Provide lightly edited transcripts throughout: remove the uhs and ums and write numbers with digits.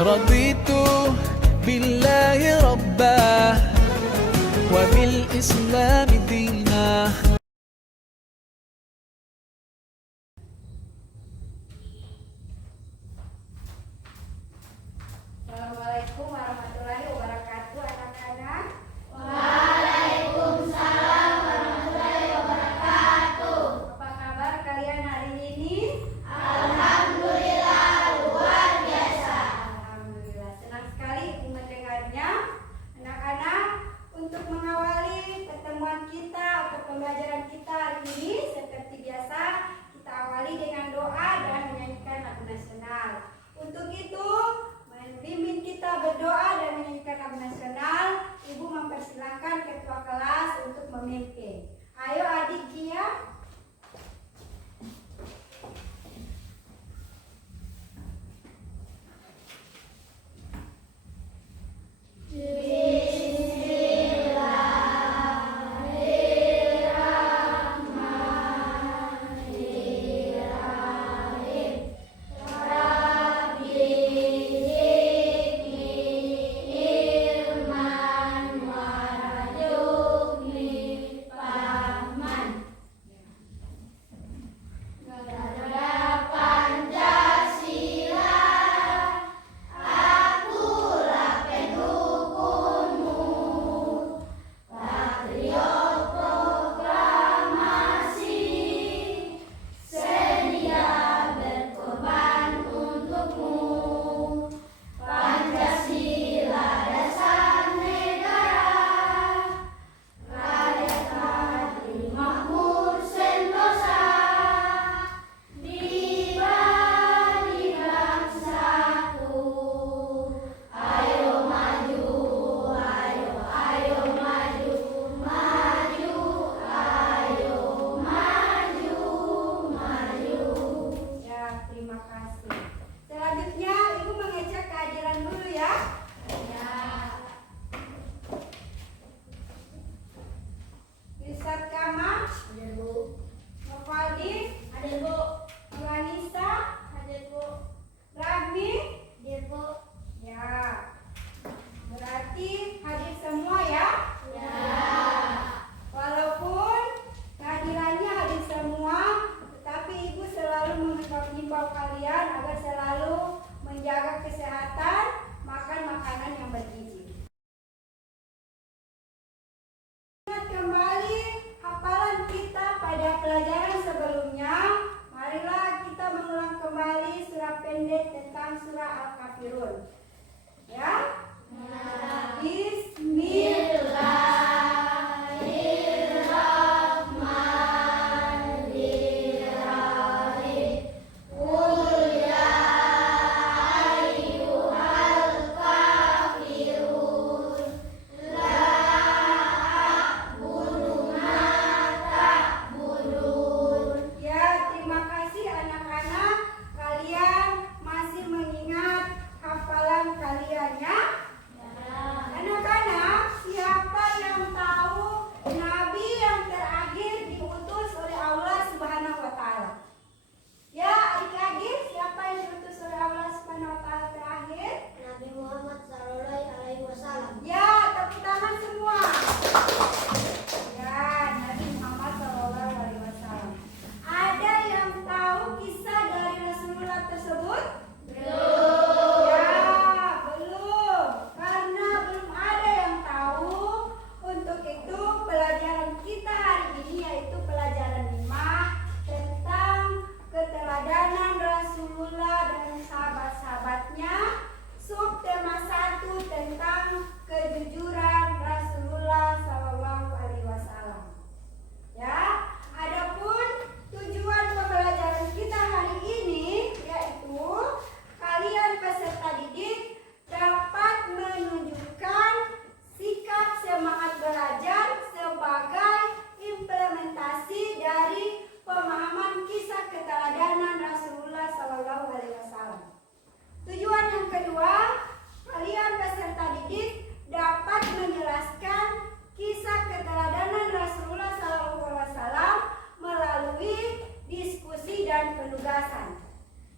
رضيت بالله ربا وبالإسلام دينا. Assalamualaikum warahmatullahi wabarakatuh, anak-anak. Waalaikumsalam warahmatullahi wabarakatuh. Apa kabar kalian hari ini? Alhamdulillah luar biasa. Alhamdulillah, senang sekali Ibu mendengarnya. Anak-anak, untuk mengawali pertemuan kita atau pembelajaran kita hari ini, seperti biasa kita awali dengan doa dan menyanyikan lagu nasional. Untuk itu, membimbing kita berdoa dan menyanyikan lagu nasional, Ibu mempersilahkan ketua kelas untuk memimpin. Ayo adik Gia. Selanjutnya Ibu mengecek kehadiran dulu ya. Yusat Kamal, Ada Bu. Novaldi, Ada Bu. Melanisa, Ada Bu. Rahmi. Ada Bu. Ya, berarti hadir semua ya. Ya. Walaupun kehadirannya hadir semua, tetapi Ibu selalu mengimbau kalian agar selalu menjaga kesehatan, makan makanan yang bergizi. Ingat kembali hafalan kita pada pelajaran sebelumnya. Marilah kita mengulang kembali surah pendek tentang surah Al-Kafirun. Ya? Bismillahirrahmanirrahim. Qul ya ayyuhal kafirun la a'budu ma ta'budun. Ya, terima kasih anak-anak. Kalian masih mengingat hafalan kalian ya? Anak-anak, siapa yang tahu Nabi yang terakhir diutus oleh Allah Subhanahu wa Ta'ala? Ya, adik-adik, siapa yang diutus oleh Allah Subhanahu wa Ta'ala terakhir? Nabi Muhammad sallallahu alaihi wasallam. Ya, tepuk tangan semua. Ya, Nabi Muhammad Sallallahu Alaihi Wasallam. Ada yang tahu kisah dari Rasulullah tersebut? Belum. Ya, belum. Karena belum ada yang tahu. Untuk itu pelajaran kita hari ini yaitu pelajaran 5 tentang keteladanan Rasulullah dan sahabat-sahabatnya. Subtema 1 tentang kejujuran Rasulullah Sallallahu Alaihi Wasallam. Ya, adapun tujuan pembelajaran kita hari ini yaitu kalian peserta didik dapat menunjukkan sikap semangat belajar sebagai implementasi dari pemahaman kisah keteladanan Rasulullah Sallallahu Alaihi Wasallam. Tujuan yang kedua, kalian peserta didik dapat menjelaskan kisah keteladanan Rasulullah SAW melalui diskusi dan penugasan.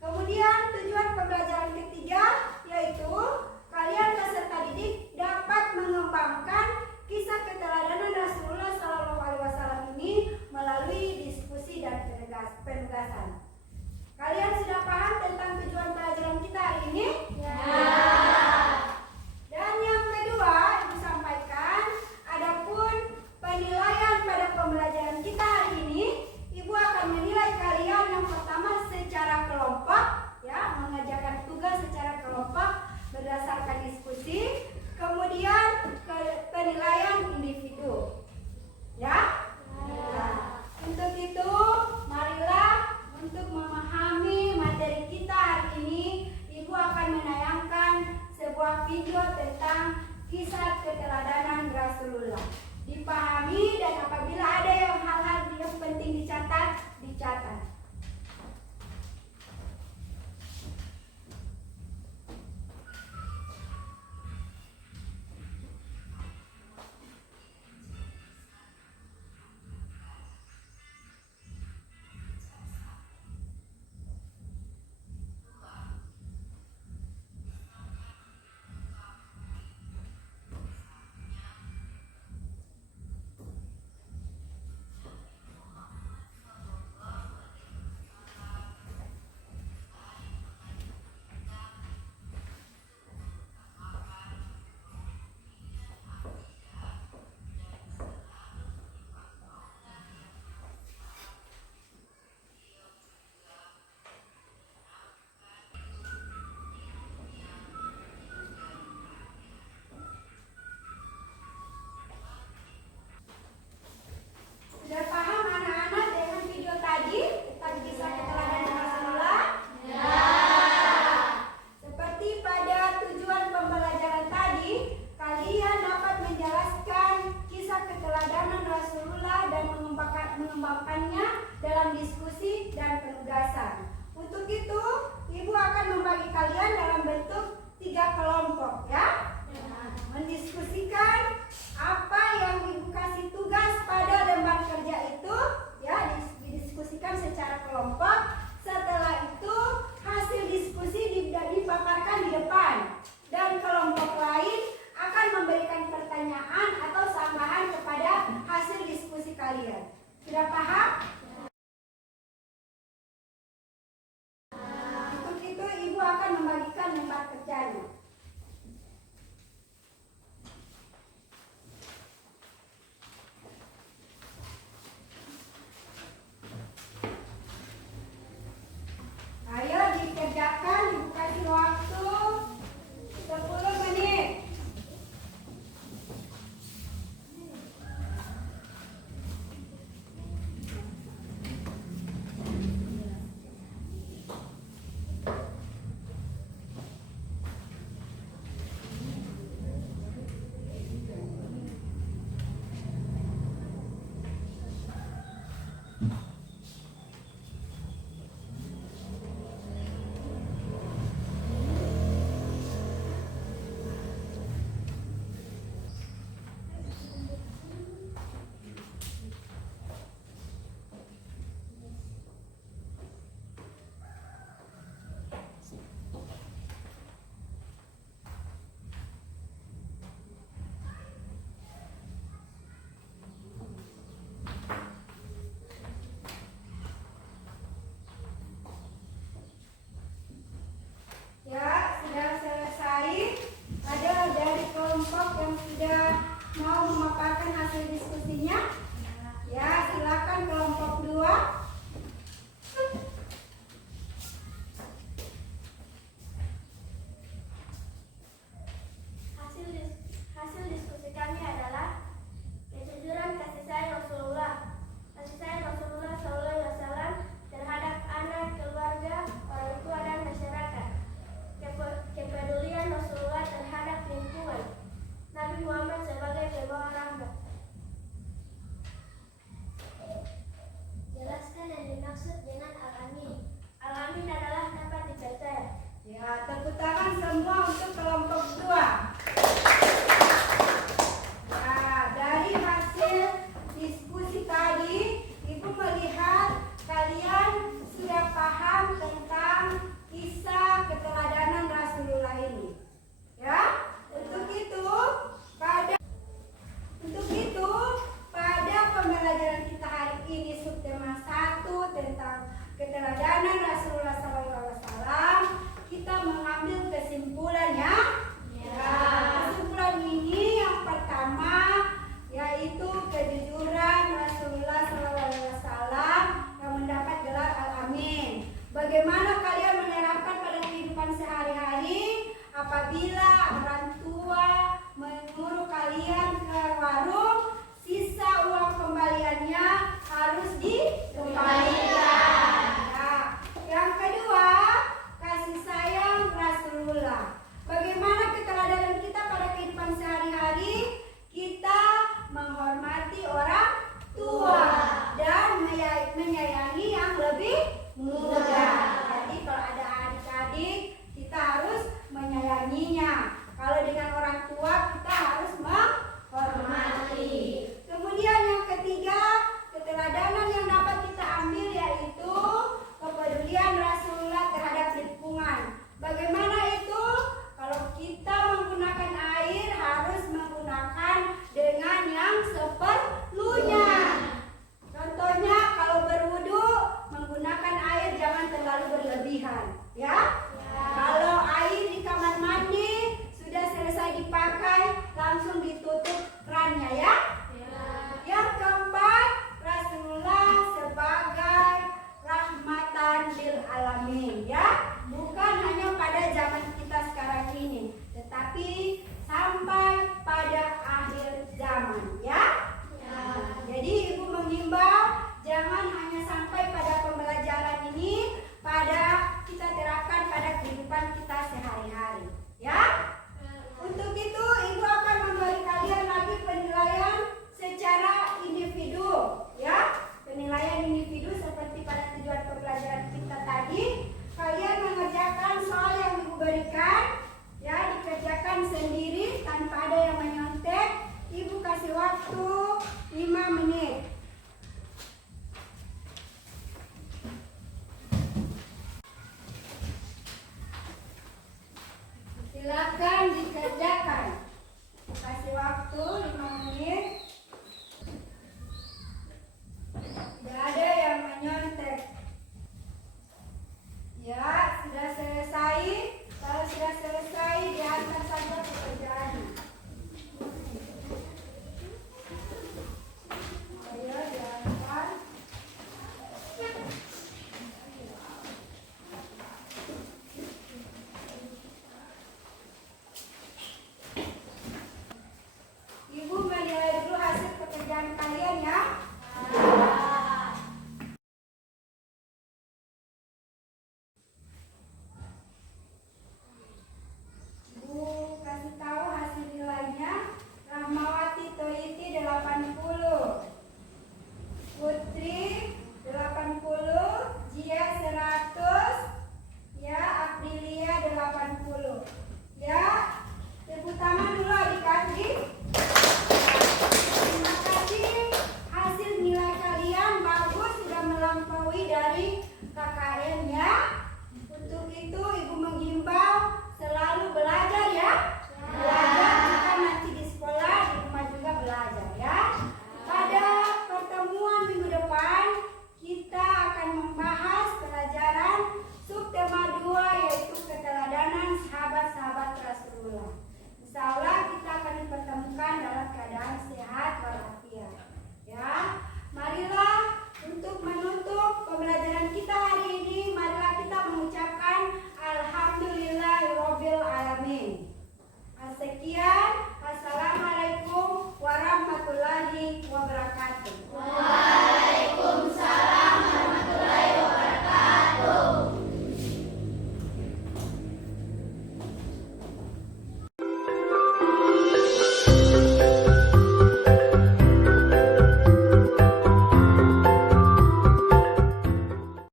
Kemudian tujuan pembelajaran ketiga yaitu video tentang kisah keteladanan Rasulullah. Dipahami dan apabila ada yang hal-hal yang penting dicatat, dicatat. Sudah paham anak-anak dengan video tadi tentang kisah keteladanan Rasulullah? Ya. Seperti pada tujuan pembelajaran tadi, kalian dapat menjelaskan kisah keteladanan Rasulullah dan mengembangkannya dalam diskusi dan penugasan. Untuk itu, Ibu akan membagi kalian dalam bentuk 3 kelompok, ya. Mendiskusikan apa yang Ibu kasih tugas pada lembar kerja itu, ya, didiskusikan secara kelompok. Setelah itu hasil diskusi dipaparkan di depan, dan kelompok lain akan memberikan pertanyaan atau tambahan kepada hasil diskusi kalian. Sudah paham? Untuk itu Ibu akan membagikan lembar kerjanya. Ayo dikerjakan, Ibu kasih waktu 10 menit. Ya, sudah selesai. Ada dari kelompok yang sudah mau memaparkan hasil diskusinya? Ya, silakan kelompok 2. Hasil diskusi kami adalah kejujuran kasih sayang Rasulullah. Kasih sayang Rasulullah SAW terhadap anak, keluarga, orang tua dan masyarakat. Kepedulian Rasulullah terhadap lingkungan. Nabi Muhammad sebagai pembawa rahmat. Jelaskan yang dimaksud dengan al-amin. Al-amin adalah dapat dipercaya. Ya, tepuk tangan semua untuk kelompok 2. Nah, dari hasil diskusi tadi, Ibu melihat kalian sudah paham tentang kisah keteladanan Rasulullah ini. Ya, untuk itu pada pembelajaran kita hari ini subtema 1 tentang keteladanan Rasulullah SAW, kita mengambil kesimpulannya. Ya, kesimpulan ini yang pertama yaitu kejujuran Rasulullah SAW yang mendapat gelar Al-Amin. Bagaimana kalian menerapkan pada kehidupan sehari-hari apabila orang tua menyuruh kalian ke warung, sisa uang kembaliannya harus dikembalikan. Nah, yang kedua, kasih sayang Rasulullah. Bagaimana keteladanan Ya? Kalau air di kamar mandi sudah selesai dipakai, langsung ditutup kerannya ya. Yang keempat, Rasulullah sebagai rahmatan lil alamin ya. Bukan hanya pada zaman kita sekarang ini, tetapi sampai pada akhir zaman ya. Jadi ibu mengimbau jangan hanya sampai pada pembelajaran ini, pada kita terapkan pada kehidupan kita sehari-hari ya. Untuk itu ibu akan memberi kalian lagi penilaian secara individu ya. Penilaian individu seperti pada tujuan pembelajaran kita tadi. Kalian mengerjakan soal yang ibu berikan ya, dikerjakan sendiri tanpa ada yang menyontek. Ibu kasih waktu 5 menit. Silakan